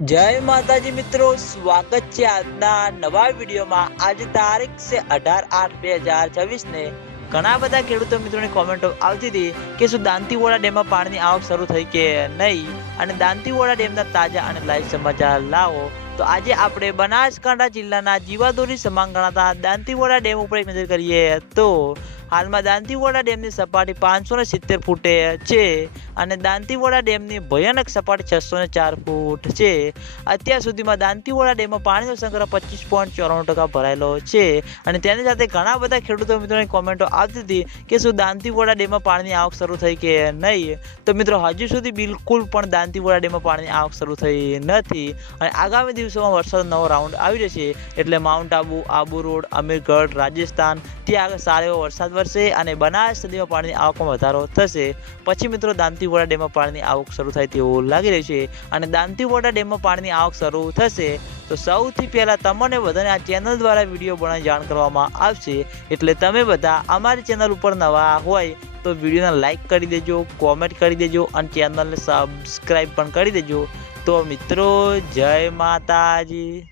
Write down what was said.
જય માતાજી મિત્રો, સ્વાગત છે આજના નવા વિડીયોમાં। આજે તારીખ છે 18/8/2026 ને ઘણા બધા ખેડૂતો મિત્રોની કોમેન્ટો આવતી હતી કે શું દાંતીવાડા ડેમમાં પાણીની આવક શરૂ થઈ કે નહીં, અને દાંતીવાડા ડેમના તાજા અને લાઈવ સમાચાર લાવો। તો આજે આપણે બનાસકાંઠા જિલ્લાના જીવાદોરી સમાન ગણાતા દાંતીવાડા ડેમ ઉપર એક નજર કરીએ તો હાલમાં દાંતીવાડા ડેમની સપાટી 570 ફૂટે છે અને દાંતીવાડા ડેમની ભયાનક સપાટી 604 ફૂટ છે। અત્યાર સુધીમાં દાંતીવાડા ડેમમાં પાણીનો સંગ્રહ 25.94% ભરાયેલો છે અને તેની સાથે ઘણા બધા ખેડૂતો મિત્રોની કોમેન્ટો આવતી હતી કે શું દાંતીવાડા ડેમમાં પાણીની આવક શરૂ થઈ કે નહીં। તો મિત્રો હજુ સુધી બિલકુલ પણ દાંતીવાડા ડેમમાં પાણીની આવક શરૂ થઈ નથી અને આગામી દિવસોમાં વરસાદ નવો રાઉન્ડ આવી જશે એટલે માઉન્ટ આબુ, આબુ રોડ, અમીરગઢ, રાજસ્થાન ત્યાં આગળ સારો એવો વરસાદ વરસે અને બનાસ નદીમાં પાણીની આવકમાં વધારો થશે। પછી મિત્રો દાંતીવાડા ડેમમાં પાણીની આવક શરૂ થાય તેવું લાગી રહ્યું છે અને દાંતીવાડા ડેમમાં પાણીની આવક શરૂ થશે તો સૌથી પહેલાં તમને બધાને આ ચેનલ દ્વારા વિડીયો બનાવી જાણ કરવામાં આવશે। એટલે તમે બધા અમારી ચેનલ ઉપર નવા હોય તો વિડીયોને લાઈક કરી દેજો, કોમેન્ટ કરી દેજો અને ચેનલને સબસ્ક્રાઈબ પણ કરી દેજો। તો મિત્રો જય માતાજી।